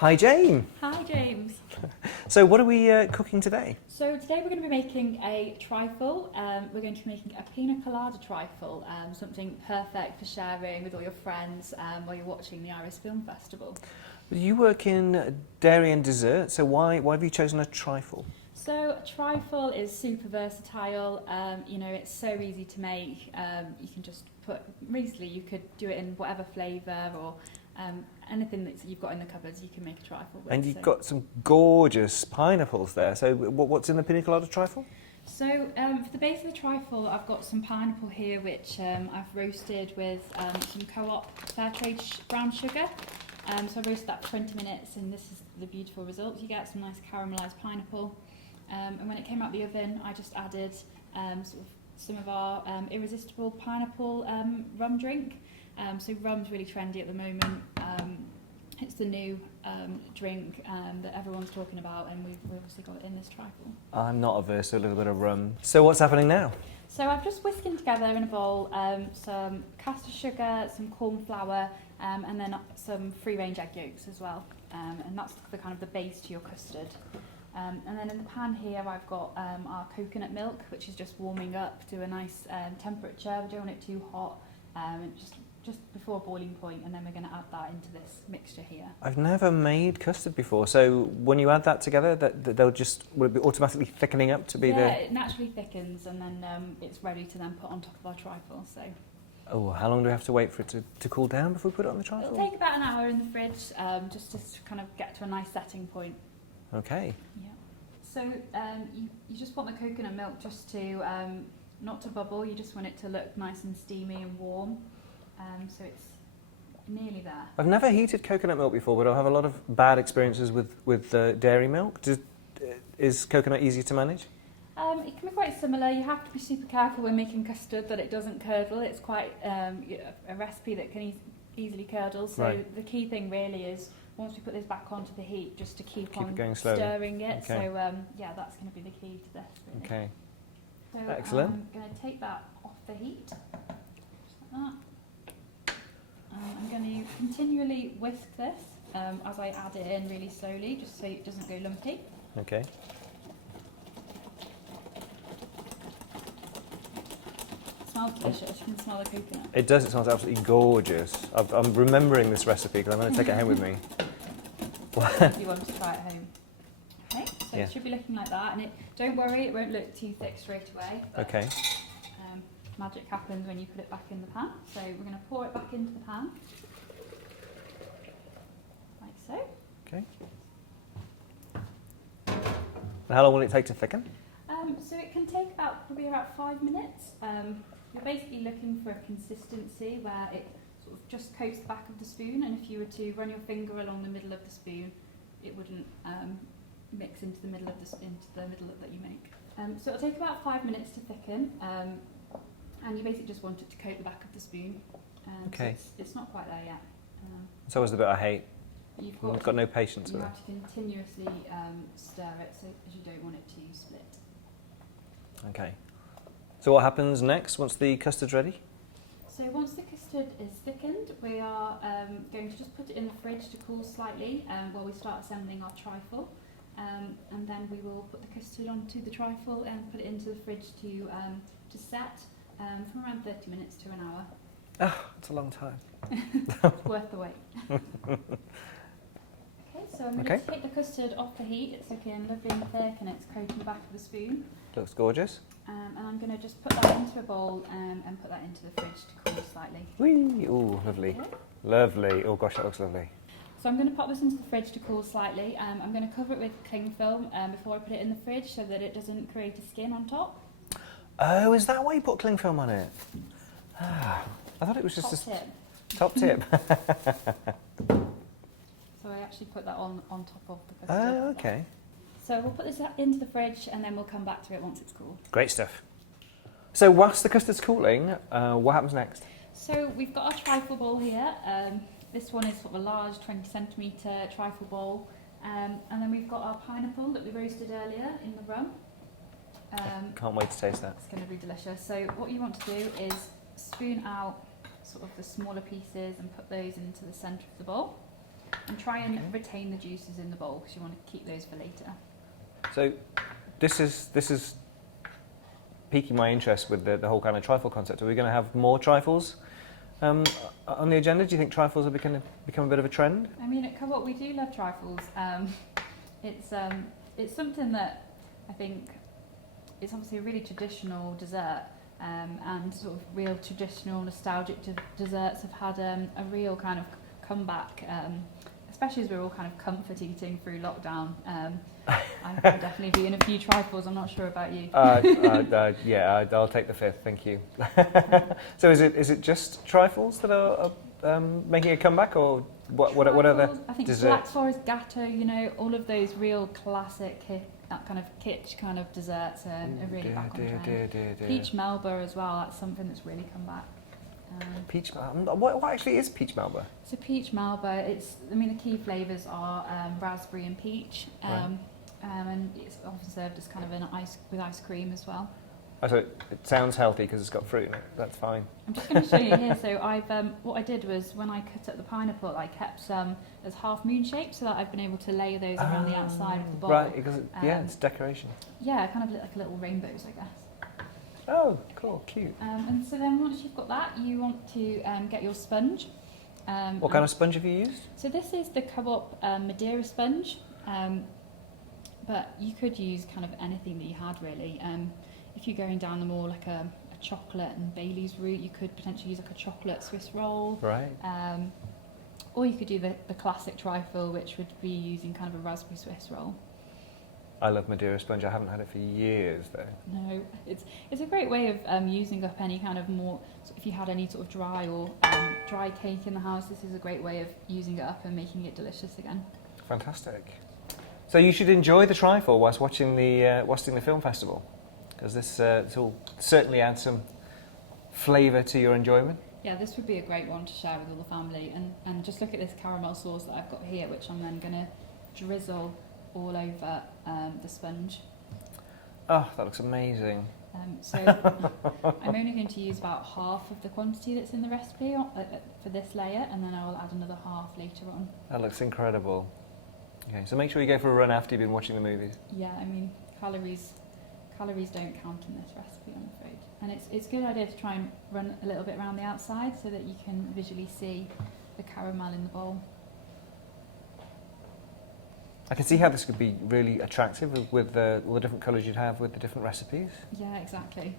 Hi Jane! Hi James. So what are we cooking today? So today we're going to be making a trifle. We're going to be making a pina colada trifle, something perfect for sharing with all your friends while you're watching the Irish Film Festival. You work in dairy and dessert, so why have you chosen a trifle? So a trifle is super versatile. It's so easy to make. You can just you could do it in whatever flavour or anything that you've got in the cupboards, you can make a trifle with. And you've got some gorgeous pineapples there. So what's in the pina colada trifle? So for the base of the trifle, I've got some pineapple here, which I've roasted with some Co-op fair trade brown sugar. So I roasted that for 20 minutes, and this is the beautiful result. You get some nice caramelised pineapple. And when it came out the oven, I just added some of our irresistible pineapple rum drink. So rum's really trendy at the moment. It's the new drink that everyone's talking about, and we've obviously got it in this trifle. I'm not averse to a little bit of rum. So what's happening now? So I've just whisking together in a bowl some custard sugar, some corn flour, and then some free-range egg yolks as well. And that's the kind of the base to your custard. And then in the pan here I've got our coconut milk, which is just warming up to a nice temperature. We don't want it too hot, just before boiling point, and then we're going to add that into this mixture here. I've never made custard before, so when you add that together, will it be automatically thickening up to be Yeah, it naturally thickens, and then it's ready to then put on top of our trifle. So. Oh, how long do we have to wait for it to cool down before we put it on the trifle? It'll take about an hour in the fridge, just to kind of get to a nice setting point. Okay. Yeah. So you just want the coconut milk just to not to bubble. You just want it to look nice and steamy and warm. So it's nearly there. I've never heated coconut milk before, but I have a lot of bad experiences with dairy milk. Is coconut easy to manage? It can be quite similar. You have to be super careful when making custard that it doesn't curdle. It's quite a recipe that can easily curdle. So right. The key thing really is once we put this back onto the heat, just to keep on stirring it. Okay. So yeah, that's going to be the key to this. Really. Okay. So excellent. I'm going to take that off the heat. Just like that. I'm going to continually whisk this as I add it in really slowly, just so it doesn't go lumpy. Okay. It smells delicious. You can smell the coconut. It does. It smells absolutely gorgeous. I'm remembering this recipe because I'm going to take it home with me. If you want to try it at home. Okay, so yeah. It should be looking like that, and don't worry, it won't look too thick straight away. But, okay. Magic happens when you put it back in the pan. So we're going to pour it back into the pan, like so. Okay. And how long will it take to thicken? So it can take probably about 5 minutes. You're basically looking for a consistency where it sort of just coats the back of the spoon, and if you were to run your finger along the middle of the spoon, it wouldn't mix into the middle of that you make. So it'll take about 5 minutes to thicken. And you basically just want it to coat the back of the spoon. Okay. So it's not quite there yet. It's always the bit I hate. I've got no patience with it. You have to continuously stir it, so as you don't want it to split. Okay. So what happens next once the custard's ready? So once the custard is thickened, we are going to just put it in the fridge to cool slightly while we start assembling our trifle. And then we will put the custard onto the trifle and put it into the fridge to set. From around 30 minutes to an hour. Oh, it's a long time. Worth the wait. Okay, so I'm going to take the custard off the heat. It's looking lovely and thick, and it's coating the back of the spoon. Looks gorgeous. And I'm going to just put that into a bowl and put that into the fridge to cool slightly. Whee! Oh, lovely. Okay. Lovely. Oh gosh, that looks lovely. So I'm going to pop this into the fridge to cool slightly. I'm going to cover it with cling film before I put it in the fridge so that it doesn't create a skin on top. Oh, is that why you put cling film on it? Ah, I thought it was just top tip. So I actually put that on top of the custard. Oh, okay. So we'll put this into the fridge and then we'll come back to it once it's cool. Great stuff. So whilst the custard's cooling, what happens next? So we've got our trifle bowl here. This one is sort of a large 20cm trifle bowl. And then we've got our pineapple that we roasted earlier in the rum. Can't wait to taste that. It's going to be delicious. So what you want to do is spoon out sort of the smaller pieces and put those into the centre of the bowl. And try and retain the juices in the bowl because you want to keep those for later. So this is piquing my interest with the whole kind of trifle concept. Are we going to have more trifles on the agenda? Do you think trifles are going to become a bit of a trend? I mean, at Co-op we do love trifles. It's something that I think it's obviously a really traditional dessert, and sort of real traditional nostalgic desserts have had a real kind of comeback, especially as we're all kind of comfort eating through lockdown. I can definitely be in a few trifles. I'm not sure about you. Yeah, I'll take the fifth. Thank you. So is it just trifles that are making a comeback, or what other I think desserts? Black Forest Gatto, you know, all of those real classic, that kind of kitsch kind of desserts are really back on trend. Peach Melba as well, that's something that's really come back. Peach Melba? What actually is Peach Melba? So Peach Melba, the key flavours are raspberry and peach, Right. And it's often served as kind of with ice cream as well. Oh, so it sounds healthy because it's got fruit in it. That's fine. I'm just going to show you here. So what I did was when I cut up the pineapple, I kept some as half moon shaped so that I've been able to lay those around the outside of the bowl. Right, because it's decoration. Yeah, kind of look like little rainbows, I guess. Oh, cool, cute. And so then once you've got that, you want to get your sponge. What kind of sponge have you used? So this is the Co-op Madeira sponge, but you could use kind of anything that you had really. If you're going down the more like a chocolate and Bailey's route, you could potentially use like a chocolate Swiss roll. Right. Or you could do the classic trifle, which would be using kind of a raspberry Swiss roll. I love Madeira sponge. I haven't had it for years though. No, it's a great way of using up any kind of more. So if you had any sort of dry or dry cake in the house, this is a great way of using it up and making it delicious again. Fantastic. So you should enjoy the trifle whilst watching the film festival, because this will certainly add some flavour to your enjoyment. Yeah, this would be a great one to share with all the family, and just look at this caramel sauce that I've got here, which I'm then going to drizzle all over the sponge. Oh, that looks amazing. So I'm only going to use about half of the quantity that's in the recipe for this layer, and then I will add another half later on. That looks incredible. Okay, so make sure you go for a run after you've been watching the movies. Yeah, I mean, calories don't count in this recipe, I'm afraid. And it's a good idea to try and run a little bit around the outside so that you can visually see the caramel in the bowl. I can see how this could be really attractive with all the different colours you'd have with the different recipes. Yeah, exactly.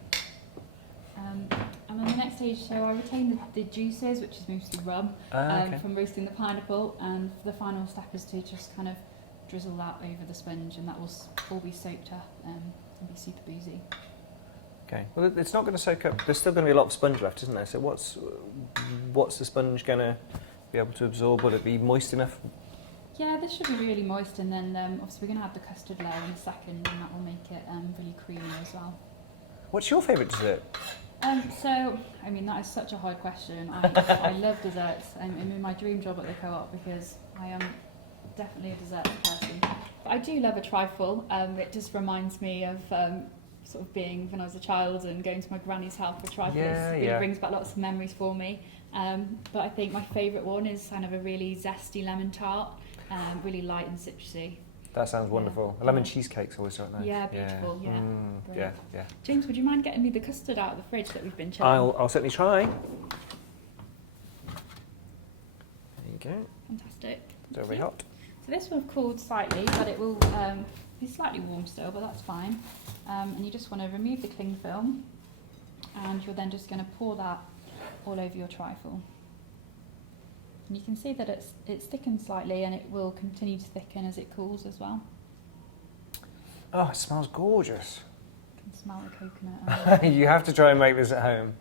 And then the next stage, so I retain the juices, which is mostly rum, Okay. from roasting the pineapple, and the final step is to just kind of drizzle that over the sponge, and that will all be soaked up and be super boozy. Okay. Well, it's not going to soak up. There's still going to be a lot of sponge left, isn't there? So what's the sponge going to be able to absorb? Will it be moist enough? Yeah, this should be really moist, and then obviously we're going to add the custard layer in a second, and that will make it really creamy as well. What's your favourite dessert? So, I mean, that is such a hard question. I love desserts. I'm in my dream job at the Co-op because I am definitely a dessert person. But I do love a trifle. It just reminds me of sort of being when I was a child and going to my granny's house for trifles. Yeah, It really yeah. brings back lots of memories for me. But I think my favourite one is kind of a really zesty lemon tart, really light and citrusy. That sounds wonderful. A lemon cheesecake's always so nice. Yeah, beautiful, yeah. Yeah, yeah. James, would you mind getting me the custard out of the fridge that we've been chilling? I'll certainly try. There you go. Fantastic. It's very hot. So this will have cooled slightly, but it will be slightly warm still, but that's fine. And you just want to remove the cling film, and you're then just going to pour that all over your trifle. And you can see that it's thickened slightly, and it will continue to thicken as it cools as well. Oh, it smells gorgeous. You can smell the coconut. You have to try and make this at home.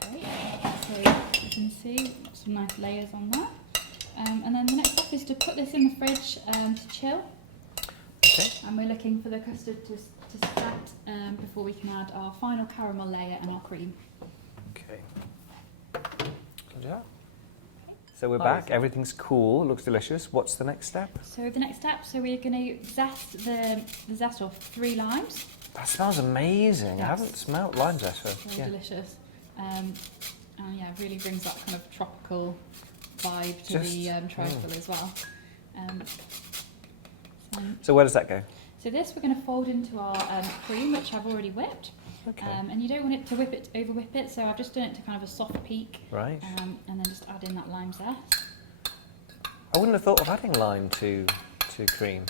Great. So you can see some nice layers on that. And then the next step is to put this in the fridge to chill. Okay. And we're looking for the custard to set before we can add our final caramel layer and our cream. Okay. So we're back. Everything's cool. Looks delicious. What's the next step? So the next step, we're going to zest the zest off 3 limes. That smells amazing. I Yes. haven't smelt lime zest for. Very delicious. And yeah, it really brings that kind of tropical vibe to the trifle as well. So where does that go? So this we're going to fold into our cream, which I've already whipped. Okay. And you don't want it to over whip it, so I've just done it to kind of a soft peak. Right. And then just add in that lime zest. I wouldn't have thought of adding lime to cream.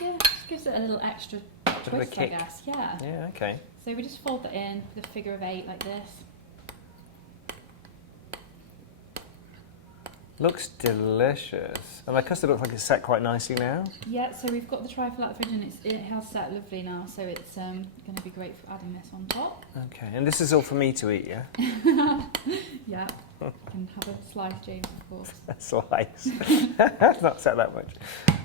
Yeah, just gives it a little extra Bit of a twist, I kick. guess. Yeah. Yeah, okay. So we just fold that in with a figure of 8 like this. Looks delicious. And the custard looks like it's set quite nicely now. Yeah, so we've got the trifle out of the fridge and it has set lovely now, so it's going to be great for adding this on top. Okay, and this is all for me to eat, yeah? Yeah, you can have a slice, James, of course. A slice. It's not set that much.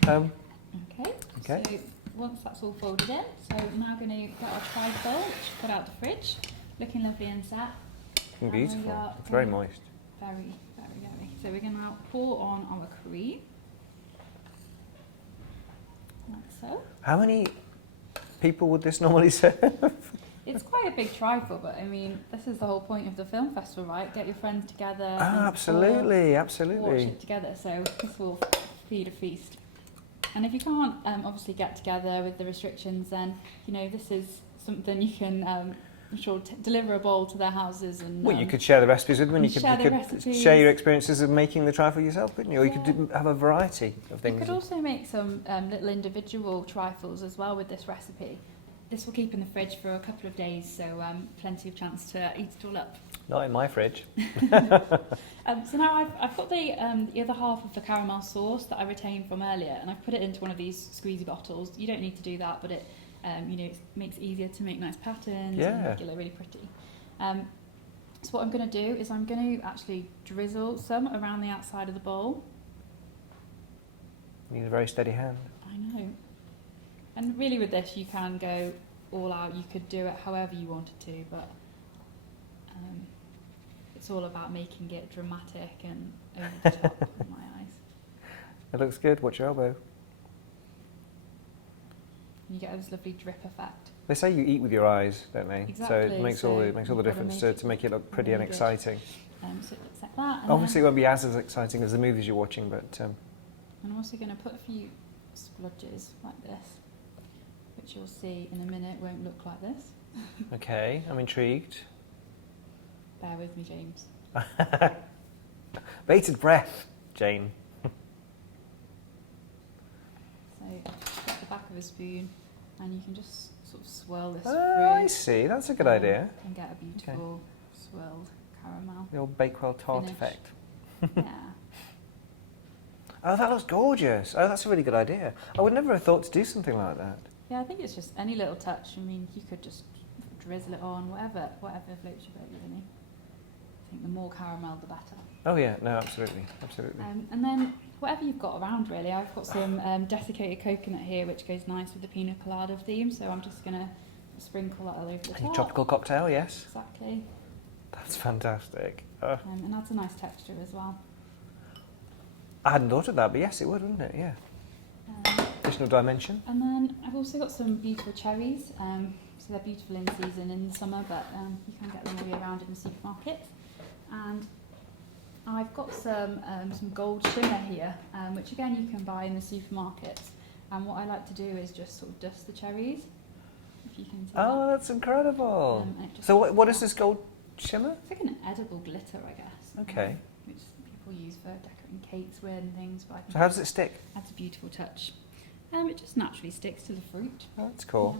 Okay, Okay. so once that's all folded in, so we're now going to get our trifle, which we put out the fridge, looking lovely and set. And we Beautiful. are It's very moist. Very, very, very. So we're going to pour on our cream. Like so. How many people would this normally serve? It's quite a big trifle, but I mean, this is the whole point of the film festival, right? Get your friends together. and Absolutely, watch absolutely. it together, so this will feed a feast. And if you can't obviously get together with the restrictions, then, you know, this is something you can, I'm sure, deliver a bowl to their houses. And Well, you could share the recipes with them, and you share the could recipes. share your experiences of making the trifle yourself, couldn't you? Or you Yeah. could have a variety of You things. could also make some little individual trifles as well with this recipe. This will keep in the fridge for a couple of days, so plenty of chance to eat it all up. Not in my fridge. So now I've got the other half of the caramel sauce that I retained from earlier, and I've put it into one of these squeezy bottles. You don't need to do that, but it you know, it makes it easier to make nice patterns and make it look really pretty. So what I'm going to do is I'm going to actually drizzle some around the outside of the bowl. You need a very steady hand. I know. And really with this you can go all out, you could do it however you wanted to, but it's all about making it dramatic and over the top in my eyes. It looks good. Watch your elbow. And you get this lovely drip effect. They say you eat with your eyes, don't they? So Exactly, it makes all so the you've gotta difference make to make it look pretty really and good. exciting. So it looks like that. And Obviously, it then won't be as exciting as the movies you're watching, but I'm also going to put a few splodges like this, which you'll see in a minute won't look like this. okay, I'm intrigued. Bear with me, James. Bated breath, Jane. So get the back of a spoon, and you can just sort of swirl this I through. see. That's a good idea. And get a beautiful swirled caramel. The old Bakewell tart Finish. effect. Yeah. Oh, that looks gorgeous. Oh, that's a really good idea. I would never have thought to do something like that. Yeah, I think it's just any little touch. I mean, you could just drizzle it on, whatever floats your boat, really. I think the more caramel, the better. Oh yeah, no, absolutely, absolutely. And then whatever you've got around, really. I've got some desiccated coconut here, which goes nice with the pina colada theme. So I'm just going to sprinkle that all over the Any top. tropical cocktail, yes. Exactly. That's fantastic. And adds a nice texture as well. I hadn't thought of that, but yes, it would, wouldn't it? Yeah. Additional dimension. And then I've also got some beautiful cherries. So they're beautiful in season in the summer, but you can get them all year round in the supermarket. And I've got some gold shimmer here, which again you can buy in the supermarket. And what I like to do is just sort of dust the cherries, if you can see Oh, that's incredible. and it just So comes what is out. this gold shimmer? It's like an edible glitter, I guess. Okay. Which people use for decorating cakes with and things. But I think So how does it stick? adds a beautiful touch. It just naturally sticks to the fruit. Oh, that's cool.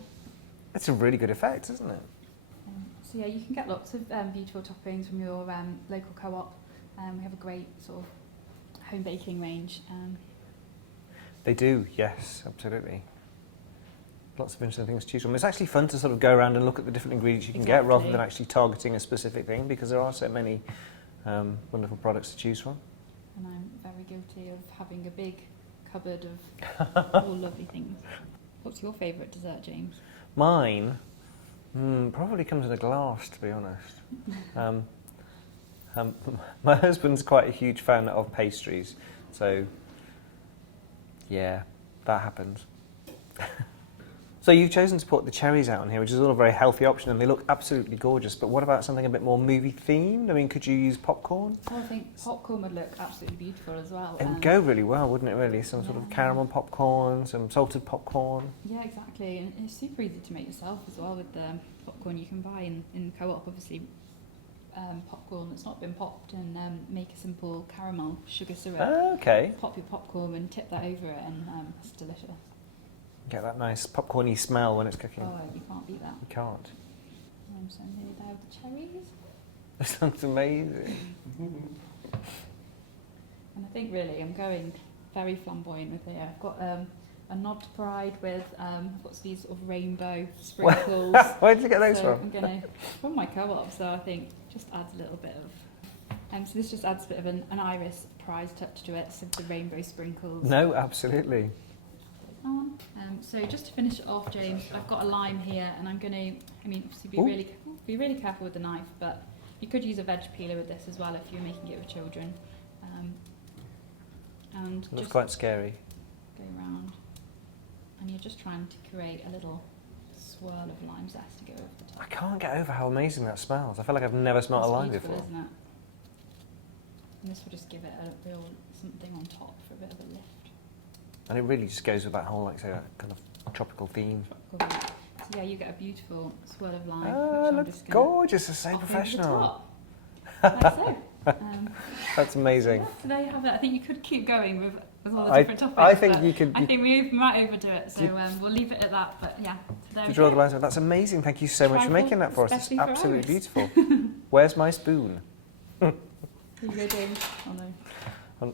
It's a really good effect, isn't it? So yeah, you can get lots of beautiful toppings from your local co-op. We have a great sort of home baking range. They do, yes, absolutely. Lots of interesting things to choose from. It's actually fun to sort of go around and look at the different ingredients you can get rather Exactly. than actually targeting a specific thing, because there are so many wonderful products to choose from. And I'm very guilty of having a big cupboard of all lovely things. What's your favourite dessert, James? Mine probably comes in a glass, to be honest. My husband's quite a huge fan of pastries, so yeah, that happens. So you've chosen to put the cherries out on here, which is all a very healthy option, and they look absolutely gorgeous. But what about something a bit more movie themed? I mean, could you use popcorn? So I think popcorn would look absolutely beautiful as well. It would go really well, wouldn't it? Really, some sort of caramel popcorn, some salted popcorn. Yeah, exactly, and it's super easy to make yourself as well with the popcorn you can buy in Co-op. Obviously, popcorn that's not been popped, and make a simple caramel sugar syrup. Okay. Pop your popcorn and tip that over it, and it's delicious. Get that nice popcorny smell when it's cooking. Oh, you can't beat that. You can't. So nearly there with the cherries. This looks amazing. And I think really I'm going very flamboyant with here. I've got a nod to pride with I've got these sort of rainbow sprinkles. Where did you get those So from? I'm gonna from my Co-op. So I think just adds a little bit of. So this just adds a bit of an Iris Prize touch to it. So the rainbow sprinkles. No, absolutely. So just to finish it off, James, I've got a lime here, and I'm going to. I mean, obviously be really careful with the knife, but you could use a veg peeler with this as well if you're making it with children. And Looks just quite scary. go around, and you're just trying to create a little swirl of lime zest to go over the top. I can't get over how amazing that smells. I feel like I've never smelled a It's lime beautiful, before. isn't it? And this will just give it a real something on top for a bit of a lift. And it really just goes with that whole, like, say, kind of tropical theme. So yeah, you get a beautiful swirl of lime. Oh, which I'm looks just gonna gorgeous. It's so pop over the professional. top, like so. That's amazing. Yeah, so there you have it. I think you could keep going with all the I- different toppings. I think but you could- I think we might overdo it, so You- we'll leave it at that. But yeah, so there To we draw go. the lines, that's amazing. Thank you so much for Trifle, making that for us. It's especially for absolutely Iris. beautiful. Where's my spoon? Here you go, James. Oh no.